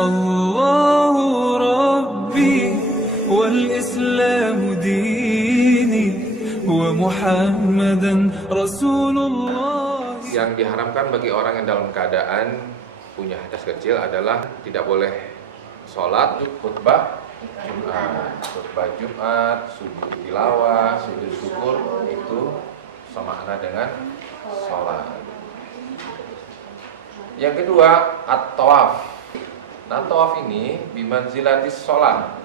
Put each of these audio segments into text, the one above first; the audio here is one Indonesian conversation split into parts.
الله ربي والإسلام ديني ومحمدا رسول الله. Yang diharamkan bagi orang yang dalam keadaan punya hadas kecil adalah tidak boleh sholat, khutbah Jumat, sujud tilawah, sujud syukur, itu sama dengan sholat. Yang kedua, at-tawaf. Nah, tawaf ini bimanzilatis sholat.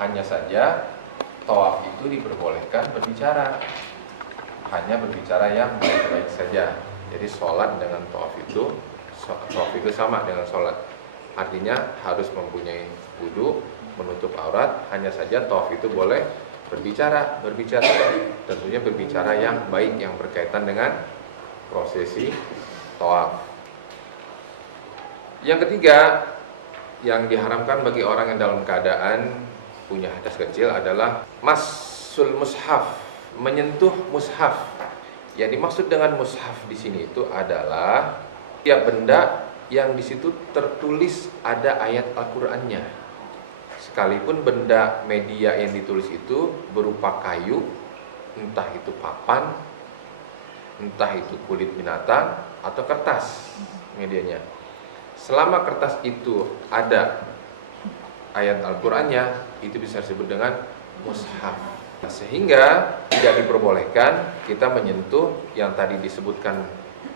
Hanya saja tawaf itu diperbolehkan berbicara, hanya berbicara yang baik-baik saja. Jadi sholat dengan tawaf itu sama dengan sholat. Artinya harus mempunyai wudu, menutup aurat. Hanya saja tawaf itu boleh berbicara tentunya berbicara yang baik, yang berkaitan dengan prosesi tawaf. Yang ketiga, yang diharamkan bagi orang yang dalam keadaan punya hadas kecil adalah masul mushaf, menyentuh mushaf. Yang dimaksud dengan mushaf di sini itu adalah tiap benda yang di situ tertulis ada ayat Al-Qur'annya. Sekalipun benda media yang ditulis itu berupa kayu, entah itu papan, entah itu kulit binatang atau kertas medianya. Selama kertas itu ada ayat Al-Qur'annya, itu bisa disebut dengan mushaf. Sehingga tidak diperbolehkan kita menyentuh yang tadi disebutkan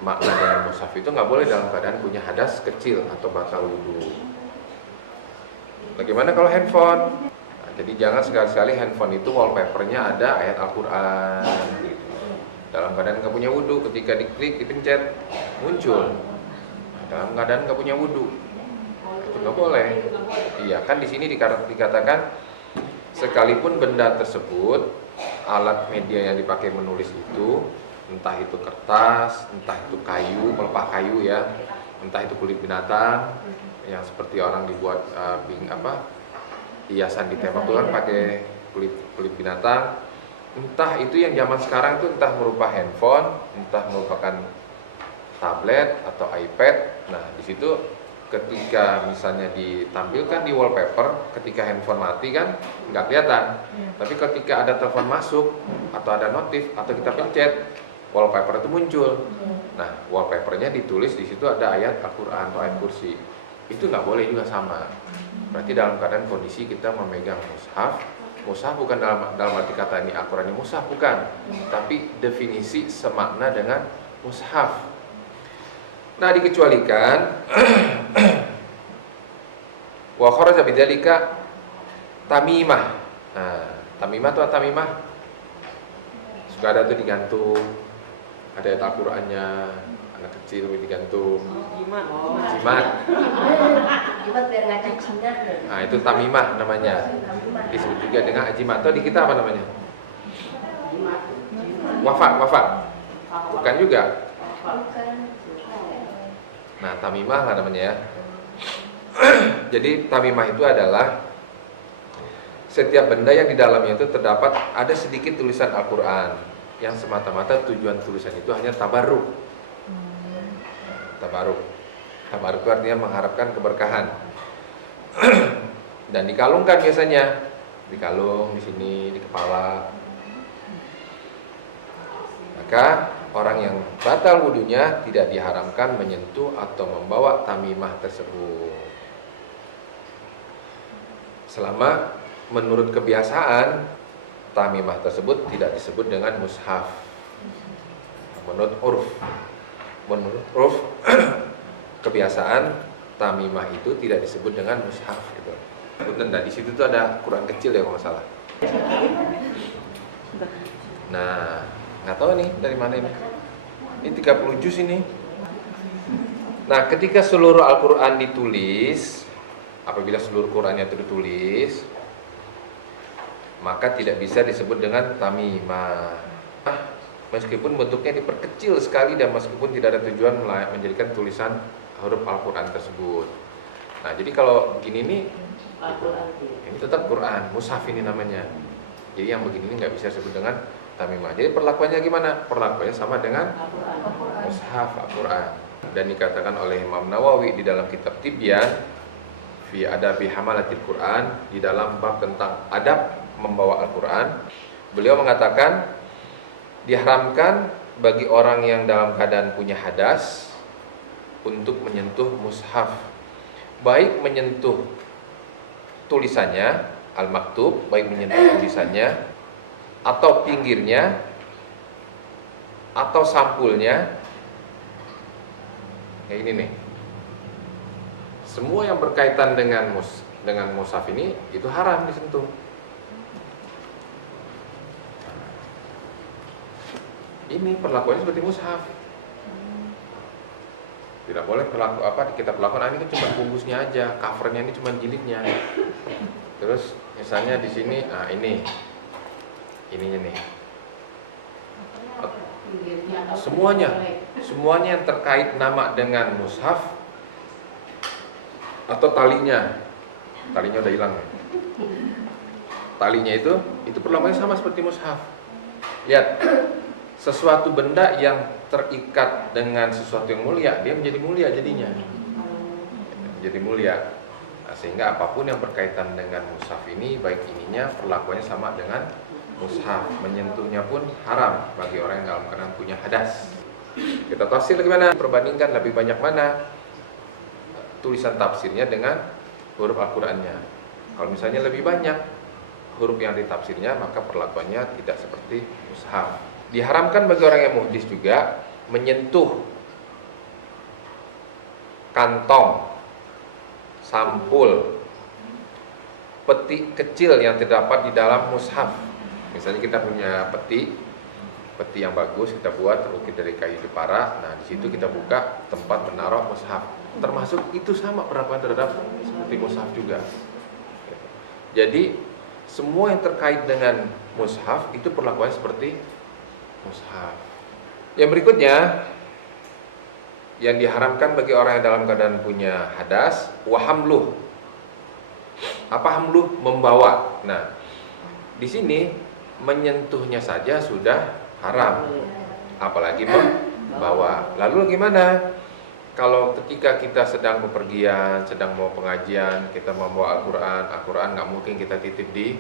makna dengan mushaf itu nggak boleh dalam keadaan punya hadas kecil atau batal wudu. Bagaimana kalau handphone? Nah, jadi jangan sekali-sekali handphone itu wallpapernya ada ayat Al-Qur'an gitu. Dalam keadaan nggak punya wudu, ketika diklik, dipencet, muncul. Nah, dalam keadaan nggak punya wudu, itu nggak boleh. Iya kan di sini dikatakan sekalipun benda tersebut, alat media yang dipakai menulis itu, entah itu kertas, entah itu kayu, pelepah kayu ya, entah itu kulit binatang, yang seperti orang dibuat hiasan di tembok itu kan pakai kulit binatang, entah itu yang zaman sekarang itu entah merupakan handphone, entah merupakan tablet atau iPad. Nah di situ ketika misalnya ditampilkan di wallpaper, ketika handphone mati kan nggak kelihatan, tapi ketika ada telepon masuk atau ada notif atau kita pencet, wallpaper itu muncul. Nah wallpapernya ditulis di situ ada ayat Al-Qur'an atau ayat kursi, itu nggak boleh juga sama. Berarti dalam keadaan kondisi kita memegang mushaf bukan dalam arti kata ini Al-Qur'an ini mushaf, bukan, tapi definisi semakna dengan mushaf. Nah dikecualikan wa kharaja bidzalika tamimah. Nah, tamimah itu tamimah suka ada tuh digantung, ada ayat Al-Qur'annya, anak kecil digantung. Jimat biar nggak cacingan. Nah itu tamimah namanya. Disebut juga dengan ajimat. Atau di kita apa namanya? Wafat. Bukan juga. Nah tamimah lah namanya ya. Jadi tamimah itu adalah setiap benda yang di dalamnya itu terdapat ada sedikit tulisan Al-Qur'an yang semata-mata tujuan tulisan itu hanya tabarruk. Tabarruk itu artinya mengharapkan keberkahan. Dan dikalungkan biasanya, dikalung di sini di kepala. Maka orang yang batal wudunya tidak diharamkan menyentuh atau membawa tamimah tersebut. Selama menurut kebiasaan tamimah tersebut tidak disebut dengan mushaf. Menurut urf kebiasaan tamimah itu tidak disebut dengan mushaf gitu. Nah di situ tuh ada Quran kecil ya kalau nggak salah. Nah nggak tahu nih dari mana ini. Ini 30 juz ini. Nah ketika seluruh Al-Quran ditulis, apabila seluruh Qurannya itu ditulis, maka tidak bisa disebut dengan tamimah. Meskipun bentuknya diperkecil sekali dan meskipun tidak ada tujuan menjadikan tulisan huruf Al-Quran tersebut. Nah jadi kalau begini nih, ini tetap Quran, mushaf ini namanya. Jadi yang begini ini nggak bisa disebut dengan tamimah. Jadi perlakuannya gimana? Perlakuannya sama dengan mushaf Al-Quran. Dan dikatakan oleh Imam Nawawi di dalam kitab Tibyan, fi adabi hamalatil Quran, di dalam bab tentang adab membawa Al-Quran. Beliau mengatakan diharamkan bagi orang yang dalam keadaan punya hadas untuk menyentuh mushaf, baik menyentuh tulisannya al-maktub, baik menyentuh tulisannya atau pinggirnya atau sampulnya. Kayak ini nih. Semua yang berkaitan dengan mushaf ini itu haram disentuh. Ini perlakuannya seperti mushaf. Tidak boleh kita perlakukan ini kan cuma bungkusnya aja, covernya ini cuma jilidnya. Terus misalnya di sini, ininya nih. Semuanya yang terkait nama dengan mushaf atau talinya udah hilang. Talinya itu perlakuannya sama seperti mushaf. Lihat, sesuatu benda yang terikat dengan sesuatu yang mulia, dia menjadi mulia jadinya. Jadi mulia. Nah, sehingga apapun yang berkaitan dengan mushaf ini, baik ininya perlakuannya sama dengan mushaf. Menyentuhnya pun haram bagi orang yang dalam keadaan punya hadas. Kita tafsir bagaimana? Perbandingkan lebih banyak mana tulisan tafsirnya dengan huruf Al-Qur'annya. Kalau misalnya lebih banyak huruf yang ditafsirnya, maka perlakuannya tidak seperti mushaf. Diharamkan bagi orang yang muhdis juga menyentuh kantong, sampul, peti kecil yang terdapat di dalam mushaf. Misalnya kita punya peti yang bagus, kita buat terukir dari kayu jepara. Nah, di situ kita buka tempat menaruh mushaf. Termasuk itu sama perlakuan terhadap seperti mushaf juga. Jadi semua yang terkait dengan mushaf itu perlakuannya seperti mushaf. Yang berikutnya yang diharamkan bagi orang yang dalam keadaan punya hadas, wahamluh. Apa hamluh? Membawa. Nah, di sini menyentuhnya saja sudah haram, apalagi membawa. Lalu gimana kalau ketika kita sedang bepergian, sedang mau pengajian, kita membawa Al-Quran nggak mungkin kita titip di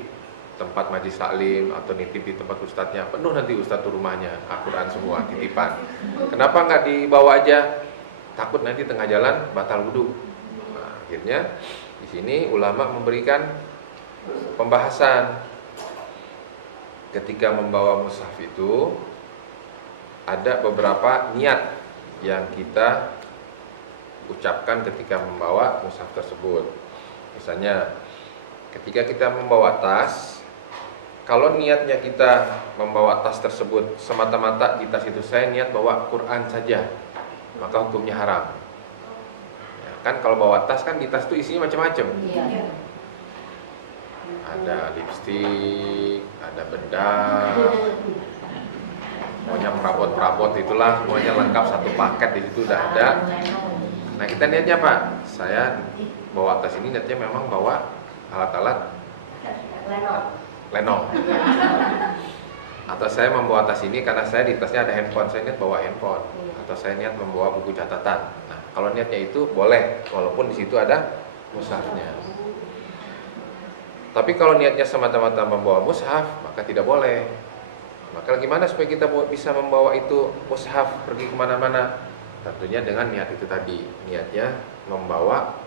tempat majlis taklim atau nitip di tempat ustadznya, penuh nanti ustadz tuh rumahnya Al-Quran semua titipan. Kenapa nggak dibawa aja? Takut nanti tengah jalan batal wudu. Nah, akhirnya di sini ulama memberikan pembahasan. Ketika membawa mushaf itu ada beberapa niat yang kita ucapkan ketika membawa mushaf tersebut. Misalnya ketika kita membawa tas, kalau niatnya kita membawa tas tersebut semata-mata di tas itu saya niat bawa Quran saja, maka hukumnya haram. Ya, kan kalau bawa tas kan di tas itu isinya macam-macam. Ada lipstik, ada bedak, pokoknya perabot-perabot itulah, semuanya lengkap satu paket di situ udah ada. Nah, kita niatnya Pak, saya bawa tas ini niatnya memang bawa alat-alat lenong. Atau saya membawa tas ini karena saya di tasnya ada handphone, saya niat bawa handphone. Atau saya niat membawa buku catatan. Nah, kalau niatnya itu boleh, walaupun di situ ada mushafnya. Tapi kalau niatnya semata-mata membawa mushaf, maka tidak boleh. Maka gimana supaya kita bisa membawa itu mushaf pergi kemana-mana? Tentunya dengan niat itu tadi, niatnya membawa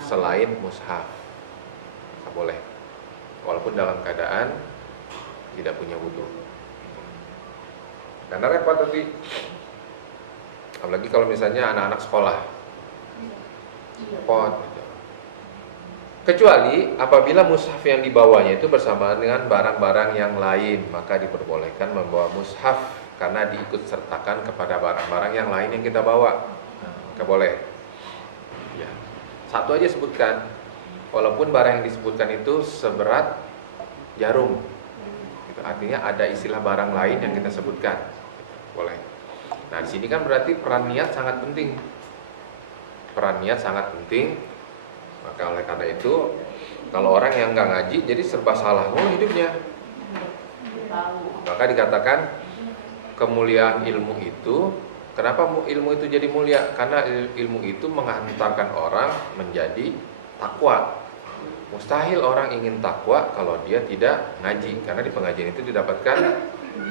selain mushaf. Tidak boleh, walaupun dalam keadaan tidak punya wudu. Karena repot nanti, apalagi kalau misalnya anak-anak sekolah, repot. Kecuali apabila mushaf yang dibawanya itu bersamaan dengan barang-barang yang lain, maka diperbolehkan membawa mushaf karena diikut sertakan kepada barang-barang yang lain yang kita bawa. Maka boleh. Ya. Satu aja sebutkan, walaupun barang yang disebutkan itu seberat jarum. Itu artinya ada istilah barang lain yang kita sebutkan. Boleh. Nah, di sini kan berarti peran niat sangat penting. Peran niat sangat penting. Maka oleh karena itu, kalau orang yang nggak ngaji, jadi serba salah hidupnya. Maka dikatakan kemuliaan ilmu itu, kenapa ilmu itu jadi mulia? Karena ilmu itu mengantarkan orang menjadi takwa. Mustahil orang ingin takwa kalau dia tidak ngaji, karena di pengajian itu didapatkan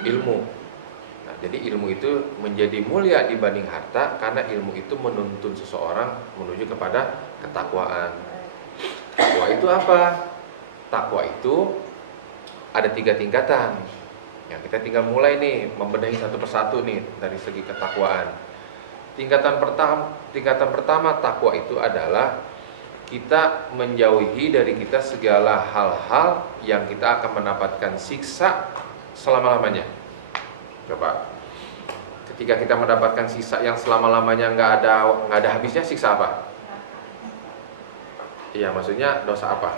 ilmu. Nah, jadi ilmu itu menjadi mulia dibanding harta karena ilmu itu menuntun seseorang menuju kepada ketakwaan. Takwa itu apa? Takwa itu ada 3 tingkatan. Ya, kita tinggal mulai nih membenahi satu persatu nih dari segi ketakwaan. Tingkatan pertama takwa itu adalah kita menjauhi dari kita segala hal-hal yang kita akan mendapatkan siksa selama-lamanya. Coba, ketika kita mendapatkan siksa yang selama-lamanya nggak ada habisnya, siksa apa? Iya, maksudnya dosa apa?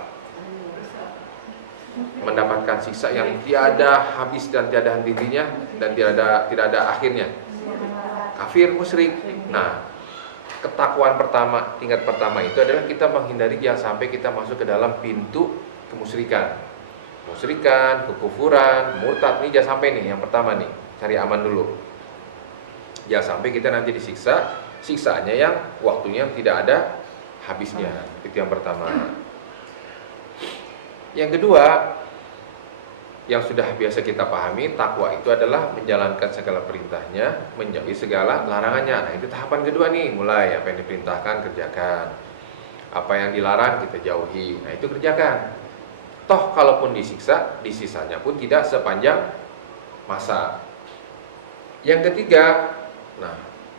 Mendapatkan siksa yang tiada habis dan tiada henti-hentinya dan tidak ada akhirnya. Kafir, musyrik. Nah, ketakwaan pertama, tingkat pertama itu adalah kita menghindari jangan sampai kita masuk ke dalam pintu kemusyrikan. Musyrikan, kekufuran, murtad, ini jangan sampai nih yang pertama nih. Cari aman dulu. Jangan sampai kita nanti disiksa, siksaannya yang waktunya tidak ada habisnya. Itu yang pertama. Yang kedua, yang sudah biasa kita pahami, takwa itu adalah menjalankan segala perintahnya, menjauhi segala larangannya. Nah, itu tahapan kedua nih, mulai apa yang diperintahkan kerjakan, apa yang dilarang kita jauhi. Nah, itu kerjakan. Toh kalaupun disiksa, disisanya pun tidak sepanjang masa. Yang ketiga, nah,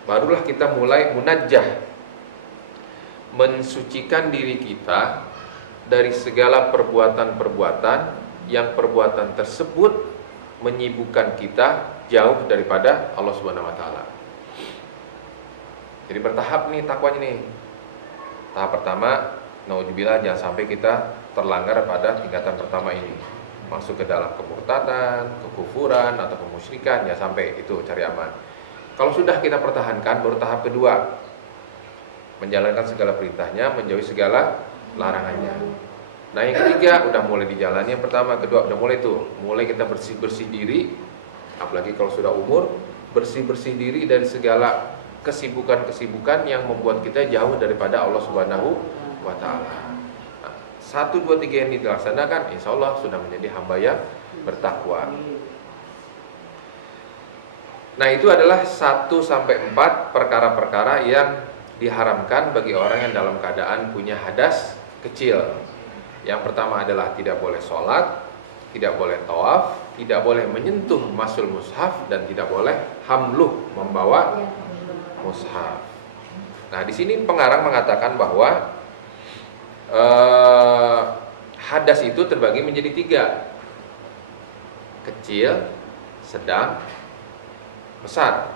barulah kita mulai munajjah, mensucikan diri kita dari segala perbuatan-perbuatan yang perbuatan tersebut menyibukkan kita jauh daripada Allah Subhanahu wa taala. Jadi bertahap nih takwanya nih. Tahap pertama, naudzubillah, jangan sampai kita terlanggar pada tingkatan pertama ini. Masuk ke dalam kemurtadan, kekufuran atau kemusyrikan, jangan sampai, itu cari aman. Kalau sudah kita pertahankan, baru tahap kedua, menjalankan segala perintahnya, menjauhi segala larangannya. Nah, yang ketiga udah mulai dijalani. Yang pertama, kedua udah mulai tuh, mulai kita bersih-bersih diri. Apalagi kalau sudah umur, bersih-bersih diri dari segala kesibukan-kesibukan yang membuat kita jauh daripada Allah Subhanahu wa taala. Nah, 1, 2, 3 ini dilaksanakan, insya Allah sudah menjadi hamba yang bertakwa. Nah, itu adalah 1 sampai 4 perkara-perkara yang diharamkan bagi orang yang dalam keadaan punya hadas kecil. Yang pertama adalah tidak boleh sholat, tidak boleh tawaf, tidak boleh menyentuh masul mushaf, dan tidak boleh hamluh, membawa mushaf. Nah, di sini pengarang mengatakan bahwa hadas itu terbagi menjadi 3: kecil, sedang, besar.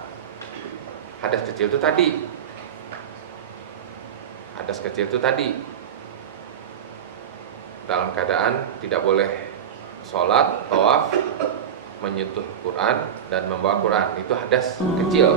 Hadas kecil itu tadi. Hadas kecil itu tadi dalam keadaan tidak boleh sholat, tawaf, menyentuh Quran dan membawa Quran. Itu hadas kecil.